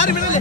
ആരും വിടല്ലേ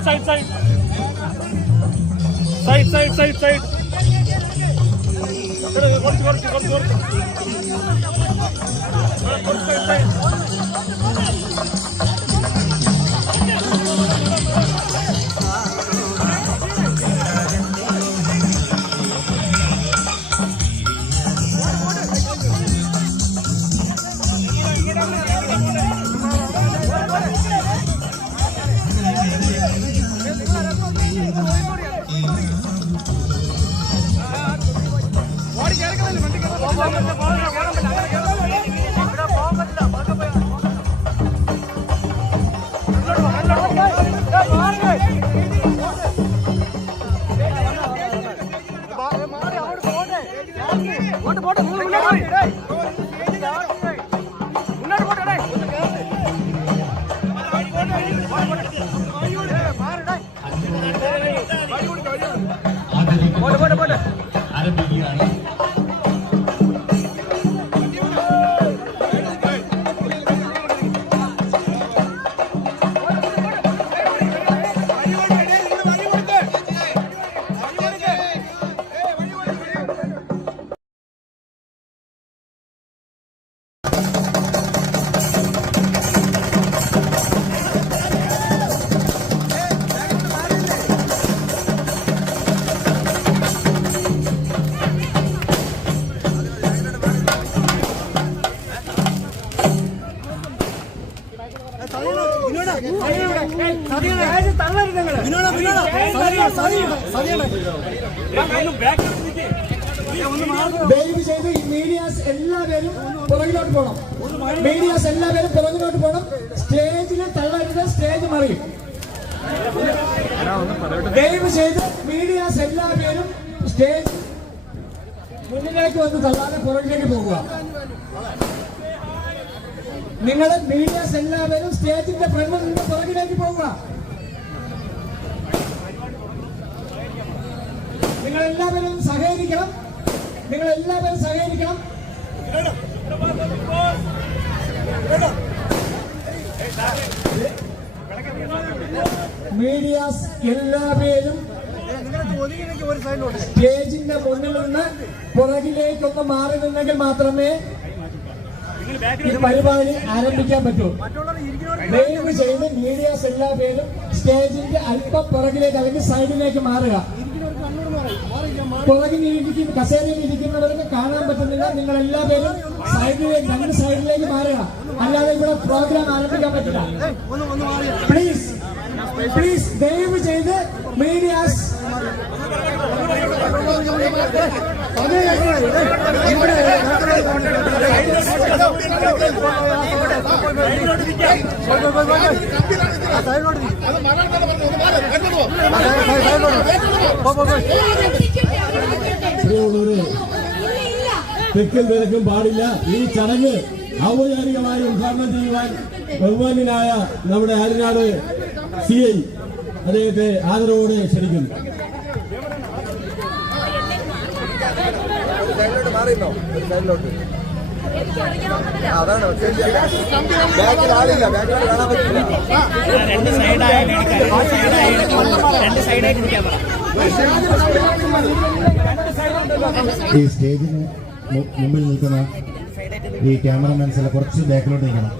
What side, side, side? Side, side, side, side. ഇവിടെ കുറച്ച് കുറച്ച് കുറച്ച് കുറച്ച് ആ, കുറച്ച് side, போட்டு போட்டு ദയവ് ചെയ്ത് ഈ മീഡിയാസ് എല്ലാവരും പുറകിലോട്ട് പോകണം മീഡിയാസ് എല്ലാവരും പുറകിലോട്ട് പോകണം സ്റ്റേജിൽ തള്ളരുത് സ്റ്റേജ് മറിയും. ദയവ് ചെയ്ത് മീഡിയാസ് എല്ലാവരും സ്റ്റേജ് മുന്നിലേക്ക് വന്ന് തള്ളാതെ പുറകിലേക്ക് പോകുക. നിങ്ങൾ മീഡിയാസ് എല്ലാവരും സ്റ്റേജിന്റെ ഫ്രണ്ടിൽ നിന്ന് പുറകിലേക്ക് പോകുക നിങ്ങൾ എല്ലാവരും സഹകരിക്കണം. നിങ്ങൾ എല്ലാവരും സഹകരിക്കണം. മീഡിയാസ് എല്ലാവരും സ്റ്റേജിന്റെ മുന്നിൽ നിന്ന് പുറകിലേക്കൊന്ന് മാറി നിന്നെങ്കിൽ മാത്രമേ ഈ പരിപാടി ആരംഭിക്കാൻ പറ്റൂ. ദയവ് ചെയ്ത് മീഡിയാസ് എല്ലാവരും സ്റ്റേജിന്റെ അല്പം പുറകിലേക്ക് അല്ലെങ്കിൽ സൈഡിലേക്ക് മാറുക. പുറകിൽ ഇരിക്കുന്ന കസേരയിൽ ഇരിക്കുന്നവർക്ക് കാണാൻ പറ്റുന്നില്ല. നിങ്ങൾ എല്ലാ പേരും സൈഡിലേക്ക് രണ്ട് സൈഡിലേക്ക് മാറുക. അല്ലാതെ ഇവിടെ പ്രോഗ്രാം ആരംഭിക്കാൻ പറ്റില്ല. പ്ലീസ് പ്ലീസ് ദയവ് ചെയ്ത് മീഡിയാസ് തെക്കും തിരക്കും പാടില്ല ഈ ചടങ്ങ് ഔപചാരികമായി ഉദ്ഘാടനം ചെയ്യുവാൻ ബഹുമാന്യനായ നമ്മുടെ ആര്യനാട് സി ഐ അദ്ദേഹത്തെ ആദരവോടെ ക്ഷണിക്കുന്നു ബാക്കിൽ ആളില്ല. ബാക്കിൽ കാണാൻ പറ്റില്ല. ഈ സ്റ്റേജിന് മുമ്പിൽ നിൽക്കുന്ന ഈ ക്യാമറമാൻസ് എല്ലാം കുറച്ച് ബാക്കിലോട്ട് നിൽക്കണം.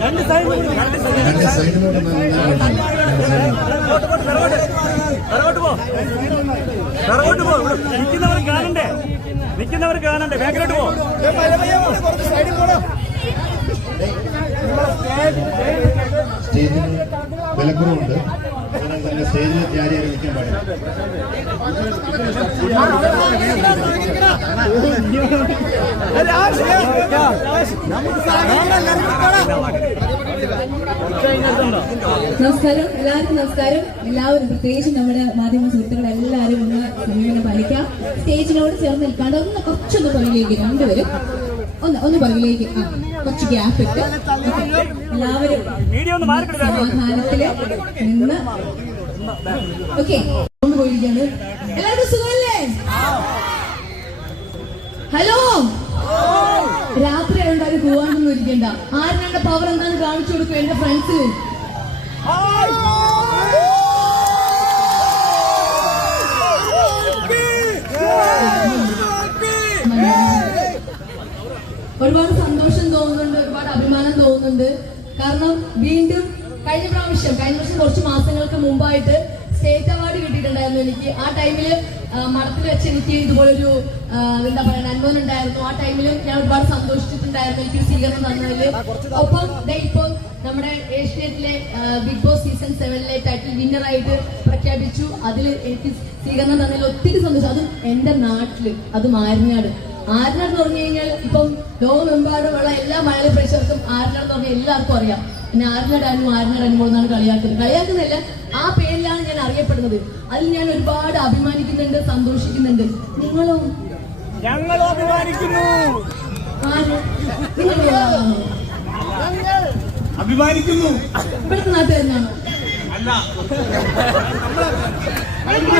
രണ്ട് സൈഡിലോട്ട് പിറകോട്ട് പോ നിൽക്കുന്നവർ കാണണ്ടേ? നിൽക്കുന്നവർ കാണണ്ടേ? ബാക്കിലോട്ട് പോ. സ്റ്റേജിന് വിലക്കുറവുണ്ട് അതിനാൽ തന്നെ സ്റ്റേജിൽ ജാരി നിൽക്കാൻ പാടില്ല നമസ്കാരം. എല്ലാവർക്കും നമസ്കാരം. എല്ലാവരും പ്രത്യേകിച്ച് നമ്മുടെ മാധ്യമ സുഹൃത്തുക്കൾ എല്ലാവരും ഒന്ന് സമീപനം പാലിക്കാം സ്റ്റേജിനോട് ചേർന്ന് നിൽക്കാണ്ട് ഒന്ന് കുറച്ചൊന്ന് പുറകിലേക്ക് രണ്ടുപേരും ഒന്ന് ഒന്ന് പുറകിലേക്ക് കുറച്ച് ഗ്യാപ്പ് ഇട്ട് എല്ലാവരും സമാധാനത്തിൽ നിന്ന്. ഓക്കെ പോയിരിക്കാണ് എല്ലാവർക്കും സുഖമല്ലേ? ഹലോ രാത്രി ആയതുകൊണ്ട് പോവാനൊന്നും ഇരിക്കണ്ട ആരുടെ പവർ എന്താണെന്ന് കാണിച്ചു കൊടുക്കും എന്റെ ഫ്രണ്ട്സിന് ഒരുപാട് സന്തോഷം തോന്നുന്നുണ്ട് ഒരുപാട് അഭിമാനം തോന്നുന്നുണ്ട്. കാരണം വീണ്ടും കഴിഞ്ഞ പ്രാവശ്യം കഴിഞ്ഞ പ്രാവശ്യം കുറച്ച് മാസങ്ങൾക്ക് മുമ്പായിട്ട് സ്റ്റേറ്റ് അവാർഡ് കിട്ടിയിട്ടുണ്ടായിരുന്നു എനിക്ക്. ആ ടൈമിൽ മഠത്തിൽ വെച്ച് എനിക്ക് ഇതുപോലൊരു എന്താ പറയുക അനുഭവം ഉണ്ടായിരുന്നു. ആ ടൈമിലും ഞാൻ ഒരുപാട് സന്തോഷിച്ചിട്ടുണ്ടായിരുന്നു എനിക്ക് സ്വീകരണം തന്നതിൽ ഒപ്പം ഇപ്പം നമ്മുടെ ഏഷ്യത്തിലെ ബിഗ് ബോസ് സീസൺ സെവനിലെ ടൈറ്റിൽ വിന്നറായിട്ട് പ്രഖ്യാപിച്ചു. അതിൽ എനിക്ക് സ്വീകരണം തന്നതിൽ ഒത്തിരി സന്തോഷം. അതും എന്റെ നാട്ടിൽ അത് മാരിനാട് ആരിനാട് എന്ന് പറഞ്ഞു കഴിഞ്ഞാൽ ഇപ്പം ലോകമെമ്പാടുമുള്ള എല്ലാ മലയാളി പ്രേക്ഷകർക്കും ആരിനാട് എന്ന് പറഞ്ഞാൽ എല്ലാവർക്കും അറിയാം. അനു ആരിനാട് അനുഭവം എന്നാണ് കളിയാക്കുന്നത്. കളിയാക്കുന്നില്ല ആ പേരിലാണ് ഞാൻ അറിയപ്പെടുന്നത്. അതിൽ ഞാൻ ഒരുപാട് അഭിമാനിക്കുന്നുണ്ട് സന്തോഷിക്കുന്നുണ്ട്. നിങ്ങളോ? ഞങ്ങളും അഭിമാനിക്കുന്നു. അഭിമാനിക്കുന്നു. ഇവിടുത്തെ നാട്ടുകാരനാണോ? എനിക്ക്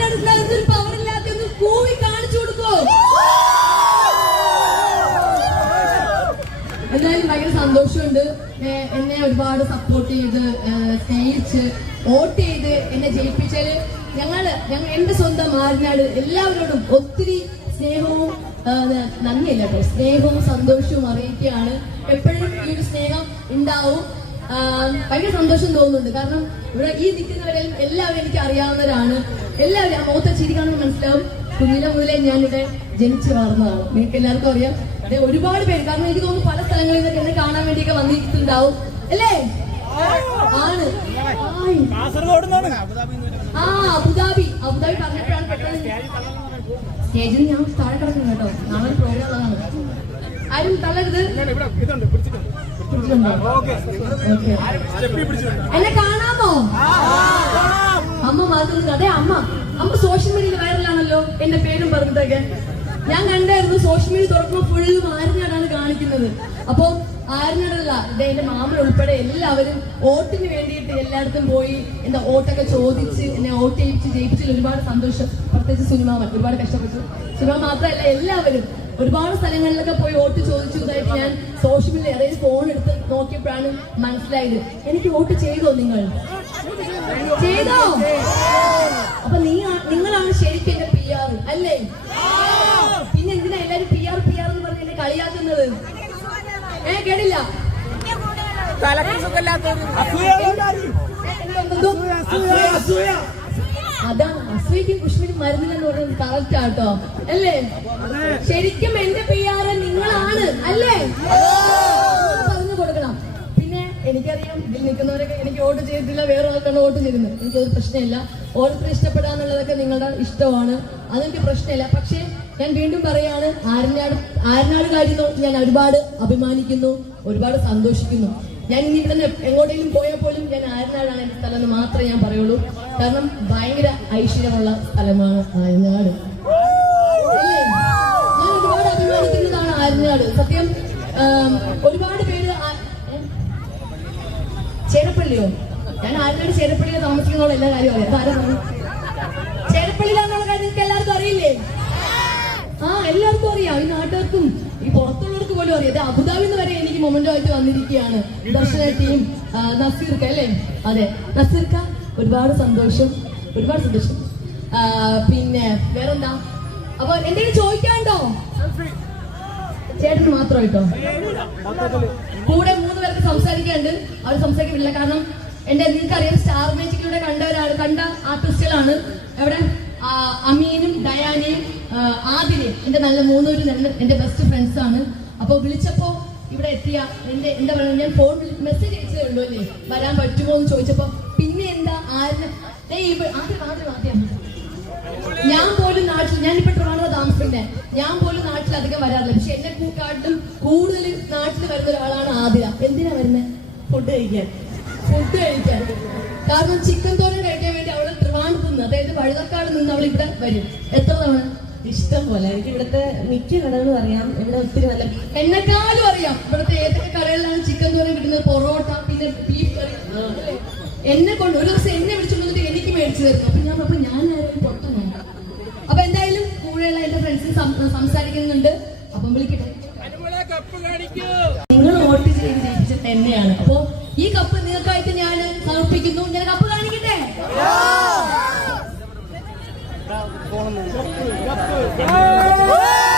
മനസ്സിലായി കാണിച്ചു കൊടുക്കോ എന്തായാലും ഭയങ്കര സന്തോഷമുണ്ട് എന്നെ ഒരുപാട് സപ്പോർട്ട് ചെയ്ത് സ്നേഹിച്ച് വോട്ട് ചെയ്ത് എന്നെ ജയിപ്പിച്ചാൽ ഞങ്ങൾ ഞങ്ങൾ എന്റെ സ്വന്തം മാറിനാട് എല്ലാവരോടും ഒത്തിരി സ്നേഹവും നന്ദിയല്ല കേട്ടോ സ്നേഹവും സന്തോഷവും അറിയിക്കുകയാണ്. എപ്പോഴും ഈ ഒരു സ്നേഹം ഉണ്ടാവും. ഭയങ്കര സന്തോഷം തോന്നുന്നുണ്ട്. കാരണം ഇവിടെ ഈ നിൽക്കുന്നവരെ എല്ലാവരും എനിക്ക് അറിയാവുന്നവരാണ്. എല്ലാവരും ആ മുഖത്തെ ചിരി കാണുമ്പോൾ മനസ്സിലാവും കുഞ്ഞിലെ മുതലേ ഞാനിവിടെ ജനിച്ചു വളർന്നതാണ്. നിങ്ങൾക്ക് എല്ലാവർക്കും അറിയാം. അതെ ഒരുപാട് പേര് കാരണം എനിക്ക് തോന്നുന്നു പല സ്ഥലങ്ങളിൽ നിന്നൊക്കെ എന്നെ കാണാൻ വേണ്ടിയൊക്കെ വന്നിട്ടുണ്ടാവും അല്ലേ? ആണ്. കാസർഗോഡ് നിന്നാണ്. ആ അബുദാബി. അബുദാബി പറഞ്ഞപ്പോഴാണ് പെട്ടെന്ന് സ്റ്റേജിൽ ഞാൻ താഴെ കിടക്കുന്നു കേട്ടോ. നാളെ പ്രോഗ്രാം ഉള്ളതാണ്. ആരും തള്ളരുത്. എന്നെ കാണാമോ? അമ്മ മാത്രം അതെ അമ്മ. അമ്മ സോഷ്യൽ മീഡിയയിൽ വൈറലാണല്ലോ എന്റെ പേരും പറഞ്ഞിട്ടൊക്കെ ഞാൻ കണ്ടായിരുന്നു സോഷ്യൽ മീഡിയ തുറക്കുമ്പോൾ ഫുള്ള് മാറിഞ്ഞാണ് കാണിക്കുന്നത്. അപ്പൊ ആരിനാടല്ല ഇതേ എന്റെ മാമൻ ഉൾപ്പെടെ എല്ലാവരും വോട്ടിന് വേണ്ടിയിട്ട് എല്ലായിടത്തും പോയി എന്താ വോട്ടൊക്കെ ചോദിച്ച് എന്നെ വോട്ട് ചെയ്യിച്ച് ജയിപ്പിച്ചതിൽ ഒരുപാട് സന്തോഷം. പ്രത്യേകിച്ച് സുനിമാമൻ ഒരുപാട് കഷ്ടപ്പെട്ടു. സുനിമ മാത്രമല്ല എല്ലാവരും ഒരുപാട് സ്ഥലങ്ങളിലൊക്കെ പോയി വോട്ട് ചോദിച്ചു ഇതായിട്ട് ഞാൻ സോഷ്യൽ മീഡിയ അതായത് ഫോൺ എടുത്ത് നോക്കിയപ്പോഴാണ് മനസ്സിലായത്. എനിക്ക് വോട്ട് ചെയ്തോ നിങ്ങൾ? ചെയ്തോ? അപ്പൊ നീ നിങ്ങളാണ് ശരിക്കും എന്റെ പി ആർ അല്ലേ? പിന്നെ എന്തിനാ എല്ലാരും പി ആർ പി ആർ എന്ന് പറഞ്ഞ് എന്നെ കളിയാക്കുന്നത്? ഏ കേട്ടില്ല. അതാണ് അസൂയക്കും കുഷ്മിനും മരുന്നില്ലെന്ന് പറയുന്നത് കറക്റ്റ് ആട്ടോ. അല്ലേ? ശരിക്കും എന്റെ പി ആർ നിങ്ങളാണ് അല്ലേ? പറഞ്ഞു കൊടുക്കണം. പിന്നെ എനിക്കറിയാം ഇതിൽ നിൽക്കുന്നവരൊക്കെ എനിക്ക് വോട്ട് ചെയ്തിട്ടില്ല വേറെ ആൾക്കാണ് വോട്ട് ചെയ്തിരുന്നത്. എനിക്കൊരു പ്രശ്നമില്ല. ഓരോരുത്തർ ഇഷ്ടപ്പെടാന്നുള്ളതൊക്കെ നിങ്ങളുടെ ഇഷ്ടമാണ്. അതെനിക്ക് പ്രശ്നമില്ല. പക്ഷേ ഞാൻ വീണ്ടും പറയാണ് ആരനാട് ആരനാട് കാര്യം നോക്കി ഞാൻ ഒരുപാട് അഭിമാനിക്കുന്നു ഒരുപാട് സന്തോഷിക്കുന്നു. ഞാൻ ഇനി ഇവിടെ എങ്ങോട്ടെങ്കിലും പോയാൽ പോലും ഞാൻ ആരനാടാണ് എന്റെ സ്ഥലം എന്ന് മാത്രമേ ഞാൻ പറയുള്ളൂ. കാരണം ഭയങ്കര ഐശ്വര്യമുള്ള സ്ഥലമാണ് ആരനാട് ഞാൻ ഒരുപാട് അഭിമാനിക്കുന്നതാണ് സത്യം ഒരുപാട് പേര് ചേരപ്പള്ളിയോ? ഞാൻ ആരനാട് ചേരപ്പള്ളിയിൽ താമസിക്കുന്നതോടെ എല്ലാ കാര്യവും അറിയാം. ആരാ പറഞ്ഞു? ചെരുപ്പള്ളിയിലാണെന്നുള്ള കാര്യം നിങ്ങൾക്ക് എല്ലാവർക്കും അറിയില്ലേ? ആ എല്ലാവർക്കും അറിയാം. ഈ നാട്ടുകാർക്കും ഈ പുറത്തുള്ളവർക്ക് പോലും അറിയാം. അബുദാബി എന്ന് വരെ എനിക്ക് മൊമെന്റോ ആയിട്ട് വന്നിരിക്കുകയാണ്. ദർശന ടീം നസീർക്ക അല്ലേ? അതെ. നസീർക്ക ഒരുപാട് സന്തോഷം. ഒരുപാട് സന്തോഷം. പിന്നെ വേറെന്താ? അപ്പൊ എന്തെങ്കിലും ചോദിക്കാണ്ടോ ചേട്ടന് മാത്രമായിട്ടോ? കൂടെ മൂന്ന് പേർക്ക് സംസാരിക്കാണ്ട് അവർ സംസാരിക്കുന്നില്ല. കാരണം എന്റെ നിങ്ങൾക്കറിയാം സ്റ്റാർ മാജിക്കിലൂടെ കണ്ടവരാണ് കണ്ട ആർട്ടിസ്റ്റുകളാണ്. എവിടെ അമീനും ഡയാനയും ആദിലയും എന്റെ നല്ല മൂന്നൂരും എന്റെ ബെസ്റ്റ് ഫ്രണ്ട്സ് ആണ്. അപ്പൊ വിളിച്ചപ്പോ ഇവിടെ എത്തിയ എന്റെ എന്താ പറയുക ഞാൻ ഫോൺ മെസ്സേജ് അയച്ചതേ ഉള്ളൂ അല്ലേ? വരാൻ പറ്റുമോ എന്ന് ചോദിച്ചപ്പോ പിന്നെ എന്താ? ആരും ഞാൻ പോലും നാട്ടിൽ ഞാനിപ്പോ ടൊറാണോ താമസിക്കുന്നത് ഞാൻ പോലും നാട്ടിൽ അധികം വരാറില്ല. പക്ഷെ എന്നെ കൂട്ടാട്ടും കൂടുതൽ നാട്ടിൽ വരുന്ന ഒരാളാണ് ആദിര എന്തിനാ വരുന്നത് ഫുഡ് കഴിക്കാൻ. ഫുഡ് കഴിക്കാൻ കാരണം ചിക്കൻ തോരൻ കഴിക്കാൻ വേണ്ടി അവൾ ട്രിവാൻഡ്രത്ത് നിന്ന് അതായത് വഴുതക്കാട് നിന്ന് അവൾ ഇവിടെ വരും. എത്ര തവണ? ഇഷ്ടം പോലെ. എനിക്ക് ഇവിടുത്തെ മിക്ക കടകളും അറിയാം. ഇവിടെ ഒത്തിരി നല്ല എന്നെക്കാളും അറിയാം. ഇവിടുത്തെ ഏതൊക്കെ കടകളിലാണ് ചിക്കൻ തോരൻ കിട്ടുന്നത്? പൊറോട്ട പിന്നെ ബീഫ് കറി എന്നെ കൊണ്ട് ഒരു ദിവസം എന്നെ വിളിച്ചു കൊണ്ടിട്ട് എനിക്ക് മേടിച്ചു തരുന്നു. അപ്പൊ ഞാൻ അപ്പൊ ഞാൻ പുറത്തു പൊട്ടനാണ് അപ്പൊ എന്തായാലും കൂടെയുള്ള എന്റെ ഫ്രണ്ട്സ് സംസാരിക്കുന്നുണ്ട്. അപ്പം വിളിക്കട്ടെ. നിങ്ങൾ വോട്ട് ചെയ്ത് ജയിച്ചിട്ട് എന്നെയാണ്. അപ്പോ ഈ കപ്പ് നിങ്ങൾക്കായിട്ട് ഞാൻ സമർപ്പിക്കുന്നു ഞാൻ കപ്പ് കാണിക്കട്ടെ കപ്പ് കപ്പ്